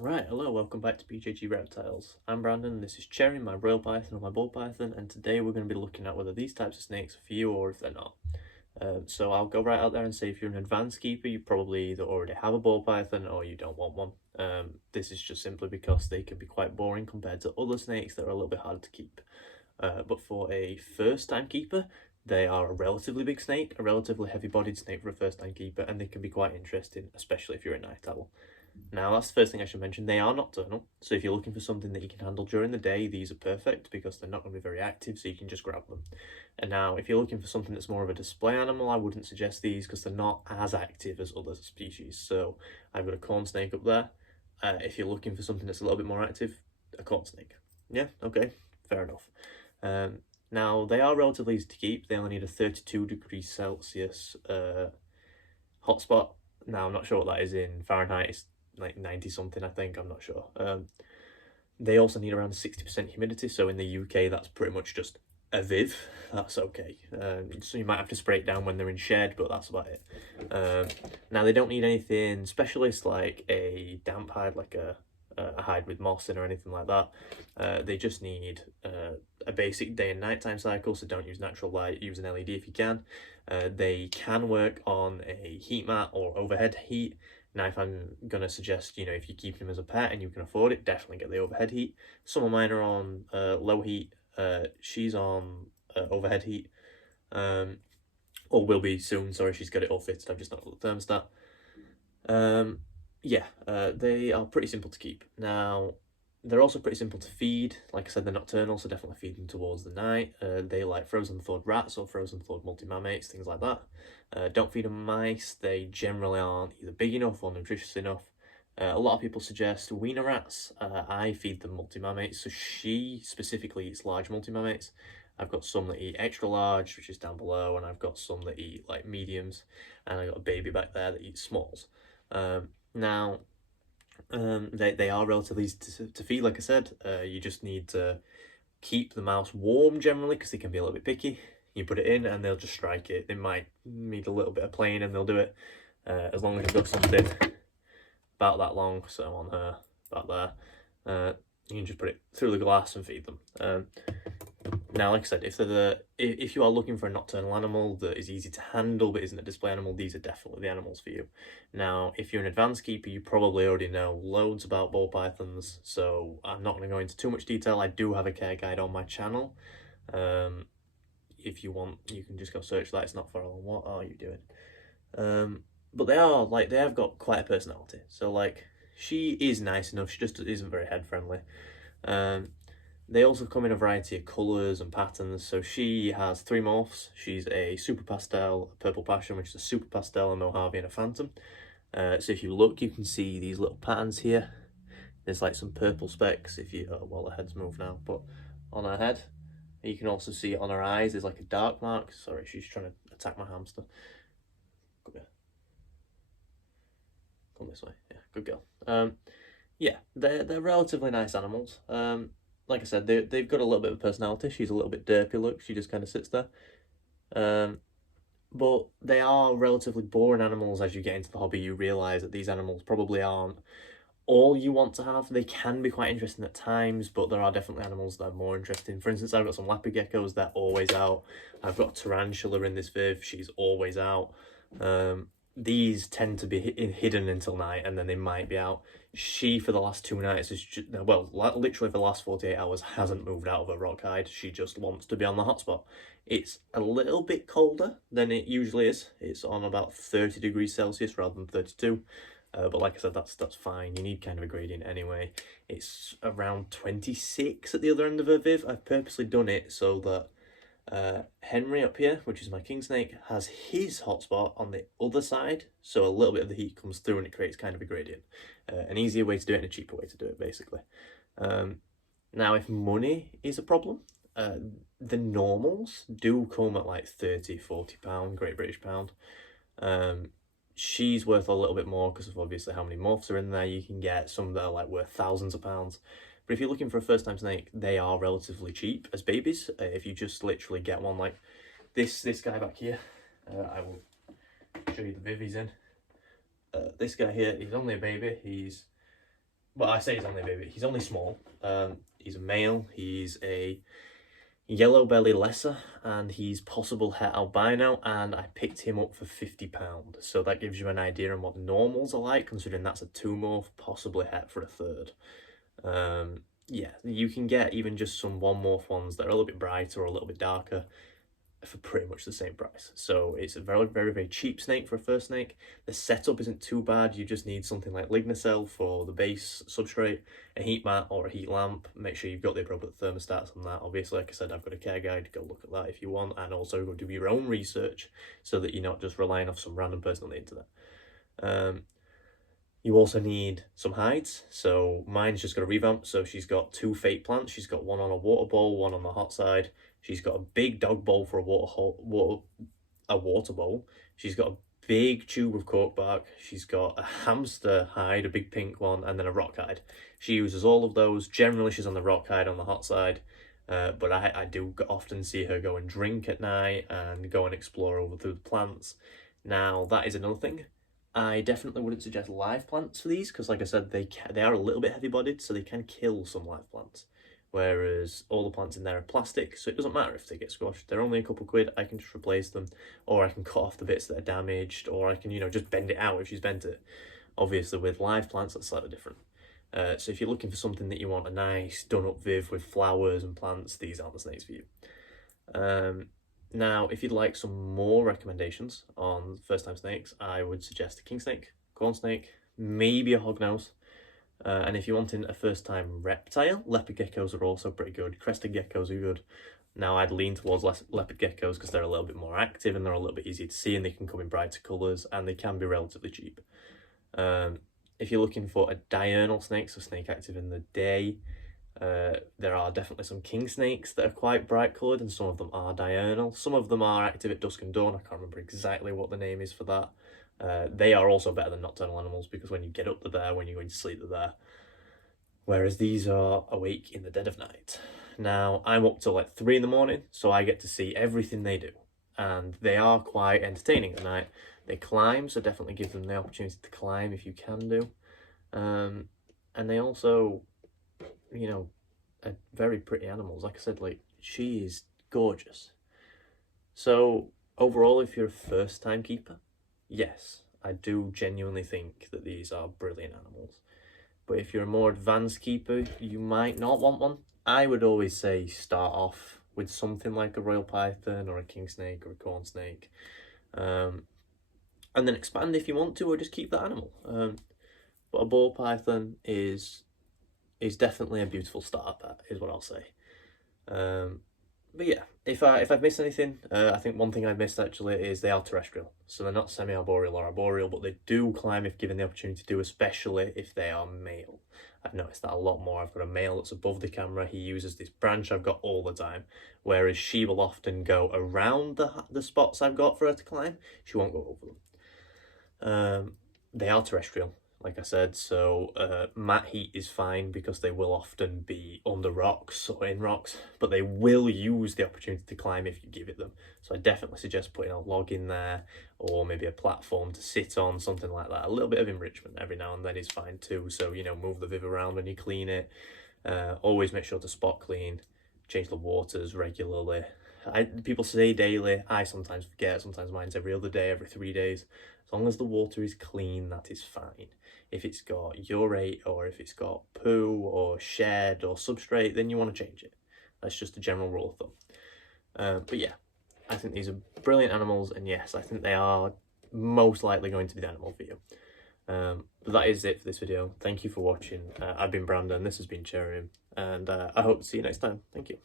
Right, hello, welcome back to BJG Reptiles. I'm Brandon, this is Cherry, my royal python and my ball python, and today we're going to be looking at whether these types of snakes are for you or if they're not. So I'll go right out there and say if you're an advanced keeper, you probably either already have a ball python or you don't want one. This is just simply because they can be quite boring compared to other snakes that are a little bit harder to keep. But for a first-time keeper, they are a relatively big snake, a relatively heavy-bodied snake for a first-time keeper, and they can be quite interesting, especially if you're a night owl. Now, that's the first thing I should mention. They are nocturnal, so if you're looking for something that you can handle during the day, these are perfect because they're not going to be very active, so you can just grab them. And now, if you're looking for something that's more of a display animal, I wouldn't suggest these because they're not as active as other species. So I've got a corn snake up there. If you're looking for something that's a little bit more active, a corn snake. Yeah, okay, fair enough. Now, they are relatively easy to keep. They only need a 32 degrees Celsius hotspot. Now, I'm not sure what that is in Fahrenheit. It's like 90 something, I think. I'm not sure. They also need around 60% humidity. So in the UK, that's pretty much just a Viv. That's okay. So you might have to spray it down when they're in shed, but that's about it. Now, they don't need anything specialist like a damp hide, like a hide with moss in or anything like that. They just need a basic day and nighttime cycle, so don't use natural light, use an LED if you can. They can work on a heat mat or overhead heat. Now, if I'm going to suggest, if you're keeping them as a pet and you can afford it, definitely get the overhead heat. Some of mine are on low heat. She's on overhead heat, or will be soon. Sorry, she's got it all fitted. I've just not got the thermostat. Yeah, they are pretty simple to keep. Now, they're also pretty simple to feed. Like I said, they're nocturnal, so definitely feed them towards the night. They like frozen thawed rats or frozen thawed multi-mammates, things like that. Don't feed them mice. They generally aren't either big enough or nutritious enough. A lot of people suggest weaner rats. I feed them multi-mammates, so she specifically eats large multi-mammates. I've got some that eat extra large, which is down below, and I've got some that eat like mediums, and I've got a baby back there that eats smalls. Now, they are relatively easy to feed, like I said. You just need to keep the mouse warm generally because they can be a little bit picky. You put it in and they'll just strike it. They might need a little bit of playing and they'll do it. As long as you've got something about that long, so on her, about there, you can just put it through the glass and feed them. Now, like I said, if you are looking for a nocturnal animal that is easy to handle but isn't a display animal, these are definitely the animals for you. Now, if you're an advanced keeper, you probably already know loads about ball pythons, so I'm not going to go into too much detail. I do have a care guide on my channel. If you want, you can just go search that. It's not for all. What are you doing? But they have got quite a personality. So like, she is nice enough. She just isn't very head friendly. They also come in a variety of colours and patterns. So she has 3 morphs. She's a Super Pastel, a Purple Passion, which is a Super Pastel, a Mojave, and a Phantom. So if you look, you can see these little patterns here. There's like some purple specks if you, well, the head's moved now, but on her head. You can also see it on her eyes. There's like a dark mark. Sorry, she's trying to attack my hamster. Come here. Come this way. Yeah, good girl. Yeah, they're relatively nice animals. Like I said, they've got a little bit of personality. She's a little bit derpy look. She just kind of sits there. But they are relatively boring animals. As you get into the hobby, you realise that these animals probably aren't all you want to have. They can be quite interesting at times, but there are definitely animals that are more interesting. For instance, I've got some leopard geckos, they're always out. I've got a tarantula in this Viv, she's always out. These tend to be hidden until night and then they might be out. She, for the last 2 nights, is well, literally for the last 48 hours, hasn't moved out of her rock hide. She just wants to be on the hotspot. It's a little bit colder than it usually is. It's on about 30 degrees Celsius rather than 32. But like I said, that's fine. You need kind of a gradient anyway. It's around 26 at the other end of her Viv. I've purposely done it so that Henry up here, which is my king snake, has his hotspot on the other side, so a little bit of the heat comes through and it creates kind of a gradient. An easier way to do it and a cheaper way to do it, basically. Now, if money is a problem, the normals do come at like 30, 40 pound, Great British pound. She's worth a little bit more because of obviously how many morphs are in there. You can get some that are like worth thousands of pounds. But if you're looking for a first time snake, they are relatively cheap as babies. If you just literally get one like this guy back here, I will show you the Viv he's in. This guy here, he's only a baby. He's well, I say he's only a baby, he's only small. He's a male, he's a yellow belly lesser, and he's possible het albino, and I picked him up for £50. So that gives you an idea on what normals are like, considering that's a 2-morph, possibly het for a third. Yeah, you can get even just some 1-morph ones that are a little bit brighter or a little bit darker for pretty much the same price. So it's a very, very, very cheap snake for a first snake. The setup isn't too bad. You just need something like Lignocell for the base substrate, a heat mat or a heat lamp. Make sure you've got the appropriate thermostats on that. Obviously, like I said, I've got a care guide. Go look at that if you want, and also go do your own research so that you're not just relying off some random person on the internet. You also need some hides. So mine's just got a revamp. So she's got 2 fake plants. She's got one on a water bowl, one on the hot side. She's got a big dog bowl for a water bowl. She's got a big tube of cork bark. She's got a hamster hide, a big pink one, and then a rock hide. She uses all of those. Generally, she's on the rock hide on the hot side. But I do often see her go and drink at night and go and explore over through the plants. Now, that is another thing. I definitely wouldn't suggest live plants for these because, like I said, they are a little bit heavy-bodied, so they can kill some live plants. Whereas all the plants in there are plastic, so it doesn't matter if they get squashed. They're only a couple quid. I can just replace them, or I can cut off the bits that are damaged, or I can, just bend it out if she's bent it. Obviously, with live plants, that's slightly different. So if you're looking for something that you want a nice done-up viv with flowers and plants, these aren't the snakes for you. Now, if you'd like some more recommendations on first-time snakes, I would suggest a king snake, corn snake, maybe a hognose. And if you're wanting a first-time reptile, leopard geckos are also pretty good. Crested geckos are good. Now, I'd lean towards leopard geckos because they're a little bit more active and they're a little bit easier to see, and they can come in brighter colours and they can be relatively cheap. If you're looking for a diurnal snake, so snake active in the day, there are definitely some king snakes that are quite bright coloured, and some of them are diurnal. Some of them are active at dusk and dawn. I can't remember exactly what the name is for that. They are also better than nocturnal animals because when you get up, they're there. When you're going to sleep, they're there. Whereas these are awake in the dead of night. Now, I'm up till like 3 in the morning, so I get to see everything they do. And they are quite entertaining at night. They climb, so definitely give them the opportunity to climb if you can do. And they also, are very pretty animals. Like I said, she is gorgeous. So overall, if you're a first-time keeper, yes, I do genuinely think that these are brilliant animals. But if you're a more advanced keeper, you might not want one. I would always say start off with something like a royal python or a king snake or a corn snake. And then expand if you want to, or just keep that animal. But a ball python is definitely a beautiful start pet, is what I'll say. But yeah, if I've missed anything, I think one thing I missed actually is they are terrestrial. So they're not semi-arboreal or arboreal, but they do climb if given the opportunity to, especially if they are male. I've noticed that a lot more. I've got a male that's above the camera. He uses this branch I've got all the time, whereas she will often go around the spots I've got for her to climb. She won't go over them. They are terrestrial, like I said, so mat heat is fine because they will often be under rocks or in rocks, but they will use the opportunity to climb if you give it them. So I definitely suggest putting a log in there, or maybe a platform to sit on, something like that. A little bit of enrichment every now and then is fine too, so move the viv around when you clean it. Always make sure to spot clean, change the waters regularly. People say daily, I sometimes forget, sometimes mine's every other day, every 3 days. As long as the water is clean, that is fine. If it's got urate or if it's got poo or shed or substrate, then you want to change it. That's just a general rule of thumb. But yeah, I think these are brilliant animals, and yes, I think they are most likely going to be the animal for you. But that is it for this video. Thank you for watching. I've been Brandon, this has been Cherry, and I hope to see you next time. Thank you.